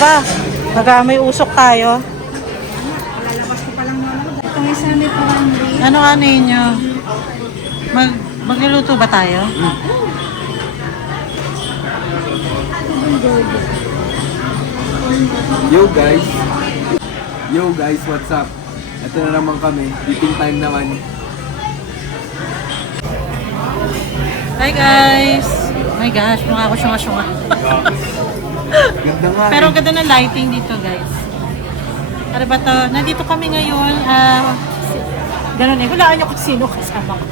ba? May usok tayo. Lalabas ko pa lang naman. Itong isa may parang Ano ninyo? Magluluto ba tayo? Yo guys, what's up? Ito na naman kami, eating time naman. Hi guys! My gosh, mukha ako syunga-syunga. Ganda nga. Pero ang ganda ng lighting dito guys. Ano ba to? Nandito kami ngayon. Ganun eh. Hulaan nyo kung sino kasama ko.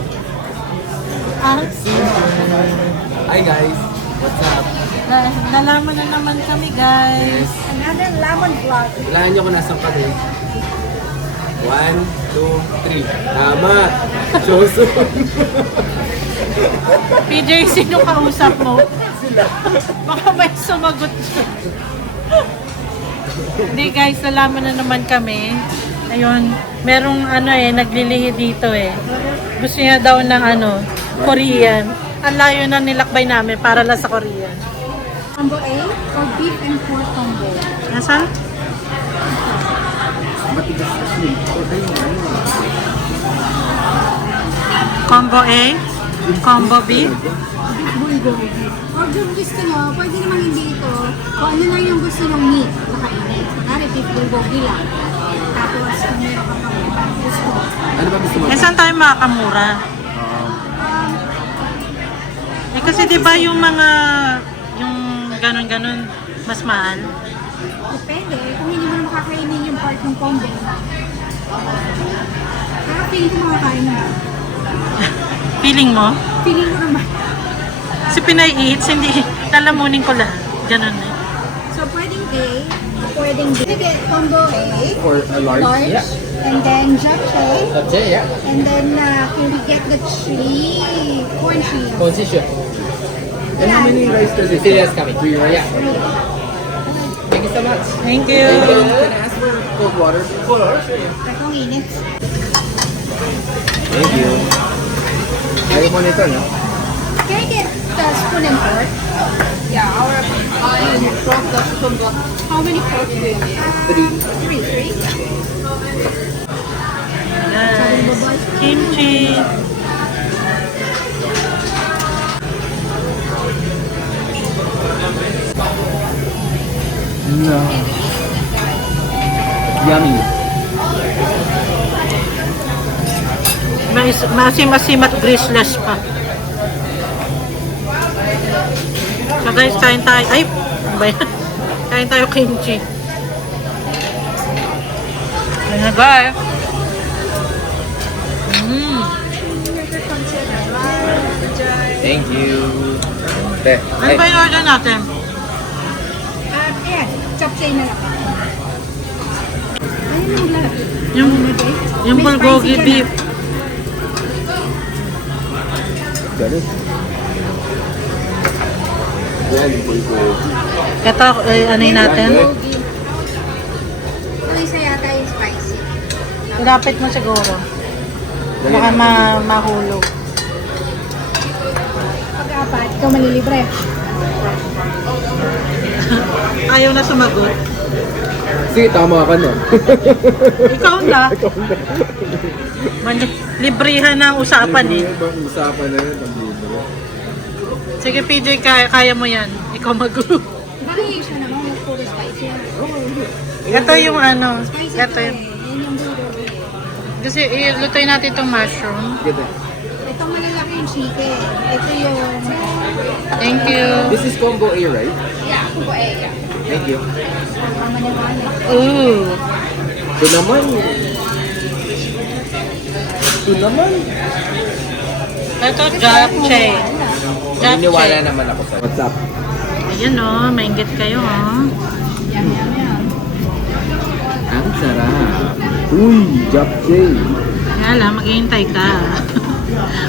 Hi guys, what's up? Nalaman na naman kami guys. another lemon vlog. Walaan nyo kung nasan kami. 1, 2, 3. Tama! Chosun! PJ, sino kausap mo? Baka may sumagot siya. Hindi guys, nalaman na naman kami. Ayun, merong naglilihi dito eh. Gusto niya daw ng Korean. Ang layo na nilakbay namin para lang sa Korean. Combo A or beef and pork combo? Nasaan? Combo A? Combo B? Beef bulgogi. Or kung gusto nyo, pwede naman hindi ito. Kung ano lang yung gusto nyong meat na kainin. Kunwari, beef bulgogi lang. Tapos, kung meron ka pang ibang gusto. Ano ba gusto mo? Eh, saan tayo makakamura? Eh, kasi di ba yung mga, yung ganon-ganon, mas mahal? Depende. Kung hindi mo na makakainin yung part ng combo. Pero feeling ko makakain mo. Feeling mo? Feeling ko naman. Si Pinay Eats, hindi, lalamunin ko lang. Ganon eh. So, pwedeng A, pwedeng B. Sige, combo A. For a large? Large. Yeah. And then japchae. Okay, yeah. And then, can we get the chili? Corn chili. Concession. And how many rice does it? Yes, coming. 3 rice. Yeah. Thank you so much. Thank you. Can I ask for cold water? Cold water, sure. Takong init. Thank you. Ayaw mo nito, no? Can I get the spoon and fork? Yeah, our from the spoon block. How many forks do you need? 3. Three. Guys, kimchi. No. Yummy. Maasim-asim at greaseless pa. So guys, kain tayo. Ay, ano ba yan? Kain tayo kimchi. Ayan na guys. Thank you. Te, Ano ba yung order natin? Ayan. Japchae na lang. Ayun yung lahat. Yung bulgogi beef. Ganun. Yan, bulgogi. Ito, ano yun natin? Ito isa yata yung spicy. Ilapit mo siguro. Baka mahulog. Pag-apat, ikaw manilibre. Ayaw na sumagot. Sige, tama ka na. Ikaw na. Librihan na ang usapan eh. Ibang usapan na yun, ang libre. Sige PJ, kaya mo yan. Ikaw mag-group. Variation naman, yung puro spicy. Ito yung Spicy ito ito yung, eh. Yan yung bulgogi. kasi ilutoy natin itong mushroom. Ganda. Ito malalaki yung chicken. Ito yung... Thank you. This is combo A, right? Yeah, combo A, yeah. Thank you. Mamaniwala. Ooh. Ito naman. Ito naman. Ito, japchae. Naniniwala Japchae. naman ako sa... What's up? Ayan o, maingit kayo o. Yum, yum, yum. Ang sarap. Uy, japchae. Kaya lang, maghihintay ka.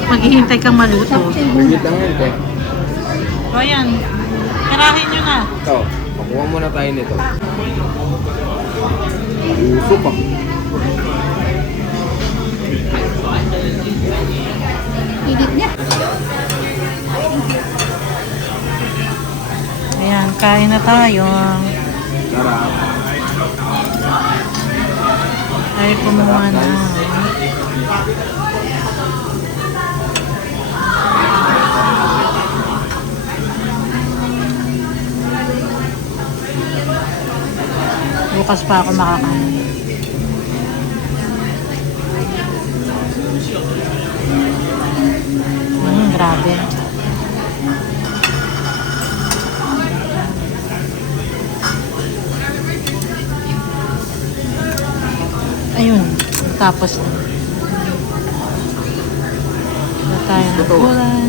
Maghihintay kang maluto. Bumit lang yan, te. O ayan, karahin nyo na. Ito, makuha muna tayo nito. Uso pa. Init niya. Ayan, kain na tayo. Sarap. Ay, kumuha na. Bukas pa ako makakain. Grabe. Ayun, tapos na. Wala tayo ng gulay.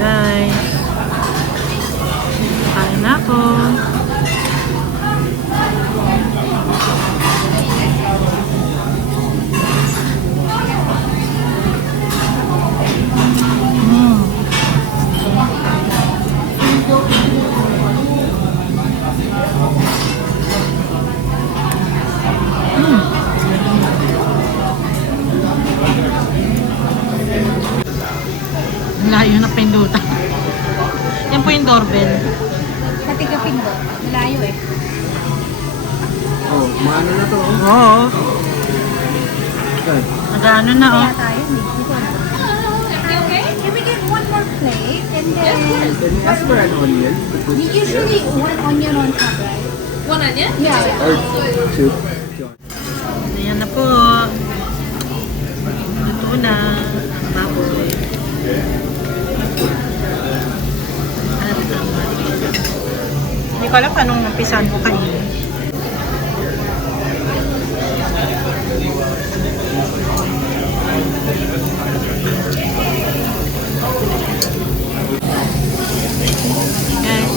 Guys, kain na ako. Layo na pindutan. Yan po yung doorbell. Natigapin mo. Malayo eh. Oh, maano na to. Oh. Oo. Okay. Nag-ano na oh. Kaya tayo. Dito na. Okay? Can we get one more plate? And then... Can you ask for an onion? To put We usually one onion on top, right? One onion? Yeah. Or two. Ayan na po. Ito na. Baboy. Hindi ko alam anong umpisahan ko kainin. Guys.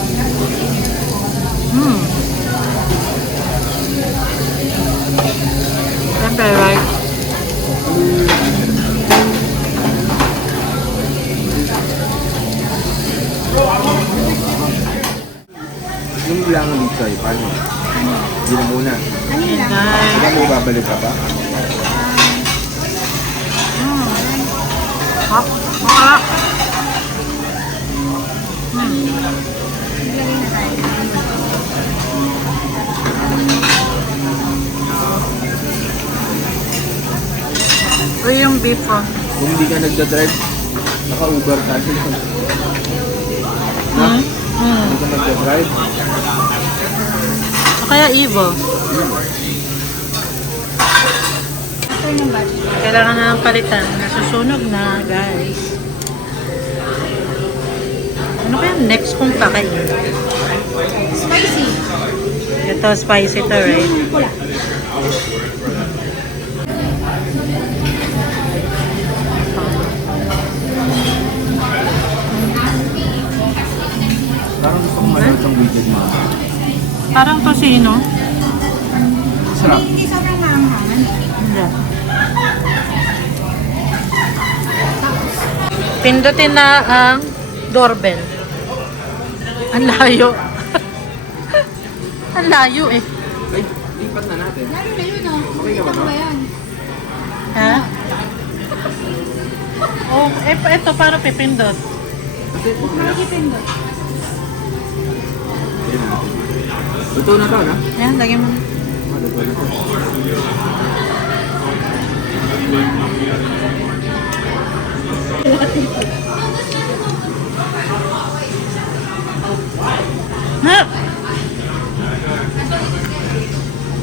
Siyempre, right? Yung bilangan dito ay paano? Hindi na muna. Ano yun lang? Guys. Diba may babalik ka pa? Hap. Hap. Maglagay na tayo. Uy, yung beef oh. Kung hindi ka nagdadrive, naka-Uber ka. Na? Hindi ka nagdadrive. O kaya Evo. After ng budget. Kailangan na ng palitan. Nasusunog na, guys. Ano kaya next kong kakainin? Spicy. Ito, spicy to, right? Yung pula. Parang gusto kong manood ng video mo. Parang tosino. Sarap. Hindi sobrang maanghangan. Hindi. Pindutin na ang doorbell. Ang layo. Ang layo eh. Ay, lipat na natin. Lalo na yun, oh. Okay ka ba, no? Ano ba yan? Ha? Oh, eto para pipindot. Kasi huwag na lang. Makikipin doon. Ayan na. Luto na to, no? Ayan, lagyan mo na. Luto na to. Ha?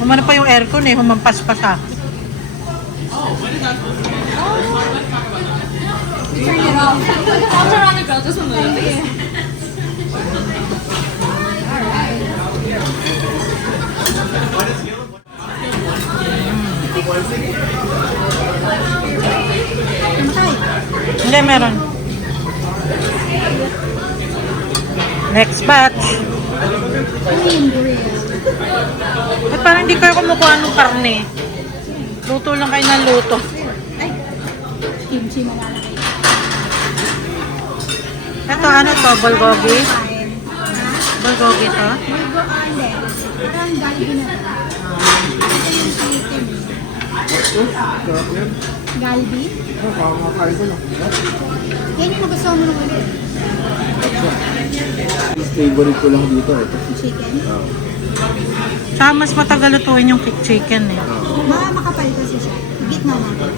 Umano pa yung aircon eh, humampas pa siya. Turn it off. I'll turn on the grill just a little bit. Hindi, meron. Next batch. Ano yung grill? Ba't parang hindi kayo kumukuha ng karne? Luto lang kayo ng luto. Ay, kimchi mo nga lang. Ito, ano to? Bulgogi? Fine. Ha? Bulgogi to? Hindi. Parang galbi na. Ito yung chicken. Sarap yan. Galbi. Kakakain ko lang. Yan yung nagustuhan mo nung ulit. Favorite ko lang dito. Ito. Chicken. Tsaka mas matagal lutuin yung chicken eh. Makapal kasi siya. Gitna natin.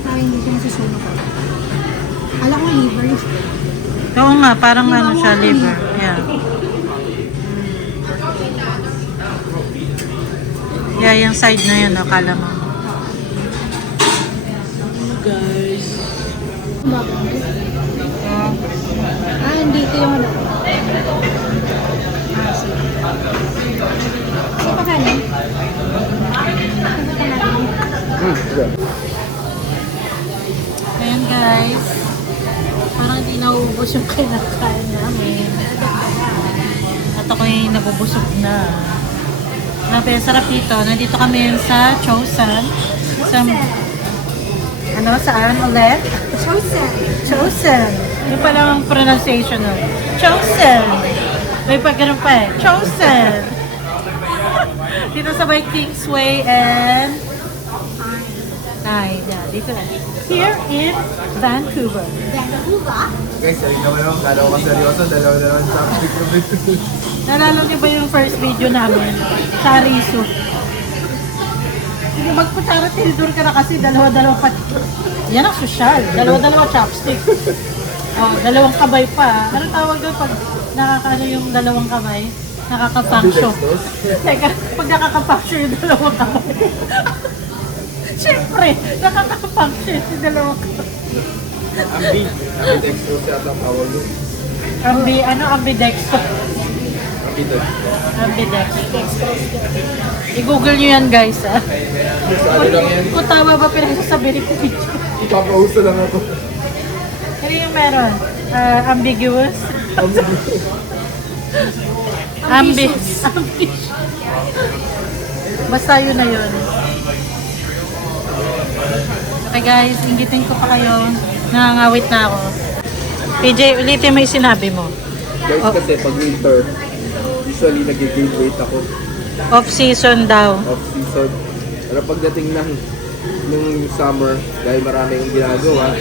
Para hindi siya nasusunog. Alam ko liver. Oo nga, parang ano siya, liver. Yeah. Yeah, yung side na yun, akala mo. Guys. Dito yung ano. Kasi pa kanin? Ayan guys. Parang hindi nauubos yung kinakain namin. At ako'y nabubusog na. Grabe, sarap dito. Nandito kami sa Chosan. Sa, ano, saan ulit? Chosen. Chosen. Yung pala ang pronunciation nun. Chosen. May pag ganun pa eh. Chosen. Dito sa by Kingsway and yeah, dito na. Here in Vancouver. Vancouver? Guys, saling naman ako. Kala ko ka seryoso. Dalawa-dalawa sa chopstick ko. Nalala niyo ba yung first video namin? Sa Ariso. Sige, magkutsara tildor ka na kasi dalawa-dalawa pa. Yan ang sosyal. Dalawa-dalawa chopstick. Oh, dalawang kamay pa. Ano tawag doon pag nakakaano yung dalawang kamay? Nakaka-function. Teka, pag nakaka-function yung dalawang kamay. Siyempre, nakaka-function yung dalawang kamay. Ambi. Ambidextrous yata ang tawag doon. Ambidextrous. Ambi doon. Ambidextrous. I-google nyo yan guys ah. Ano lang yan? Kung tama ba pinagsasabi ni Pidge? Ipapausa lang ako. Ano yung meron? Ambiguous? Ambitious. Basta yun na yun. Okay guys, inggitin ko pa kayo. Nangangawit na ako. PJ, ulitin mo yung sinabi mo. Guys, kasi pag winter, usually nag-gain weight ako. Off-season daw. Off-season. Pero pagdating ng summer, dahil marami yung ginagawa,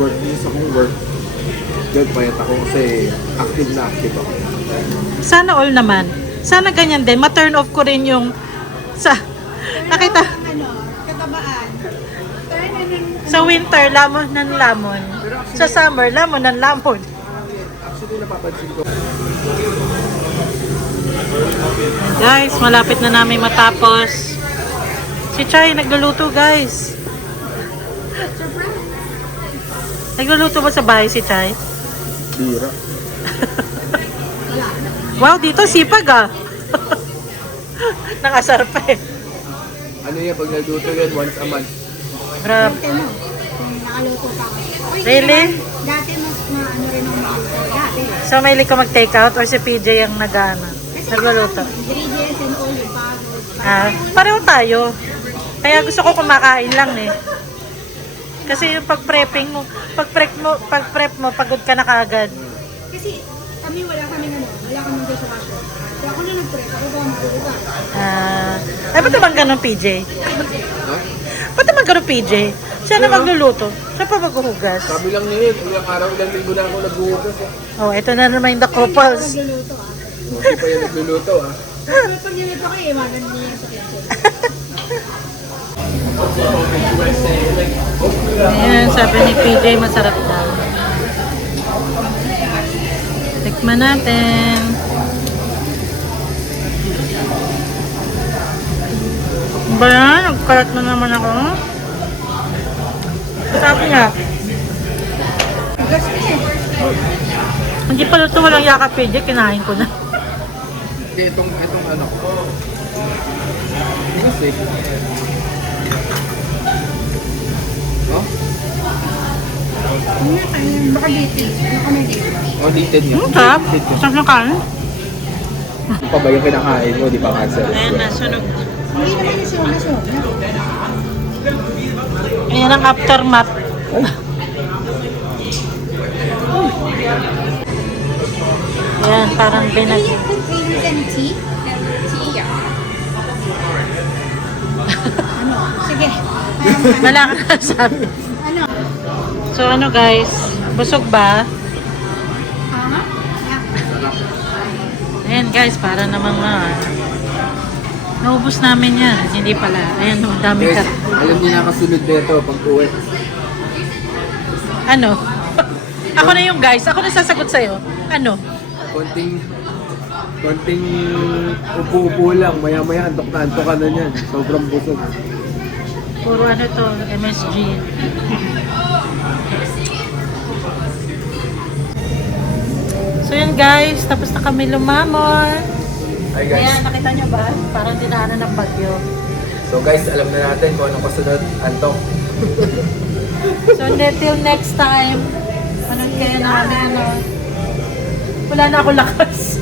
work din sa kong work, yun, payat ako kasi active na active ako. Sana all naman. Sana ganyan din. Ma-turn off ko rin yung nakita. Katabaan. Sa winter, lamon ng lamon. Sa summer, lamon ng lamon. Actually, napapansin ko. Guys, malapit na namin matapos. Si Chay, nagluluto guys. Nagluluto ba sa bahay si Chay? Bira. Wow, dito sipag ah. Nakasar pa eh. Ano yan, pag nagluto yan, once a month. Grabe. Kung nakaluto pa ako. Uy, Really? Dati mas ano rin ako nakaluto. Dati. So, may ko mag-take out or si PJ ang nagluluto? Ingredients and all yung pagod. Pareho tayo. Kaya gusto ko kumakain lang eh. Kasi yung pag-prepping mo, pag-prep mo, pagod ka na kagad. Kasi kami wala kaming dishwasher. Kaya ako na nag-prep, ako ba maghuhugas? Ba't naman ganun PJ? Ha? Ba't naman ganun PJ? Siya na magluluto. Siya pa maghuhugas. Sabi lang niya yun, ilang araw, ilang linggo na ako naghuhugas. Oh, ito na naman yung the Hindi ako couples. nagluluto Hindi pa yung nagluluto Pero pag nilito ko, iwanan niya sa kitchen. Ayan, sabi ni PJ, masarap daw. Tikman natin. Ba yan? Nagkalat na naman ako. Sabi nga. Hindi pa luto, walang yakap PJ, kinain ko na. Hindi, itong ano. Kasi, no? Baka dated. Baka may dated. Oh, dated niya. Sarap. Dated niya. Sarap na kain. Ano pa ba yung kinakain mo? Di ba cancer? Ayan, nasunog. Hindi naman yung sunog na. Ayan ang aftermath. Ayan, parang binag... Can you put flavors and tea? Tea, yeah. Sige. Wala ka na sabi. Ano? So ano guys, busog ba? Tama? Yeah. Ayan guys, para namang naubos namin yan. Hindi pala. Ayan, ang dami Guys, ka. alam niyo na kasunod nito pag uwi. Ano? Ako na yung guys. Ako na sasagot sa'yo. Ano? Konting upo-upo lang. Maya-maya antok ka na niyan. Sobrang busog. Puro ano to, MSG. So yun guys, tapos na kami lumamon. Hi guys. Ayan, nakita nyo ba? Parang dinaanan ng bagyo. So guys, alam na natin kung anong kasunod. Antok. So till next time, anong kaya namin, wala na ako lakas.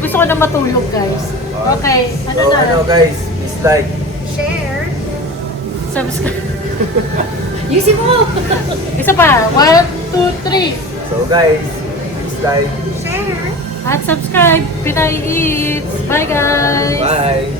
Gusto ko na matulog guys. Okay, ano So na? guys, please like. Share. Subscribe. Yusin mo! Isa pa. 1, 2, 3. So guys, please like. Share. At subscribe. Pinay Eats. Bye guys. Bye.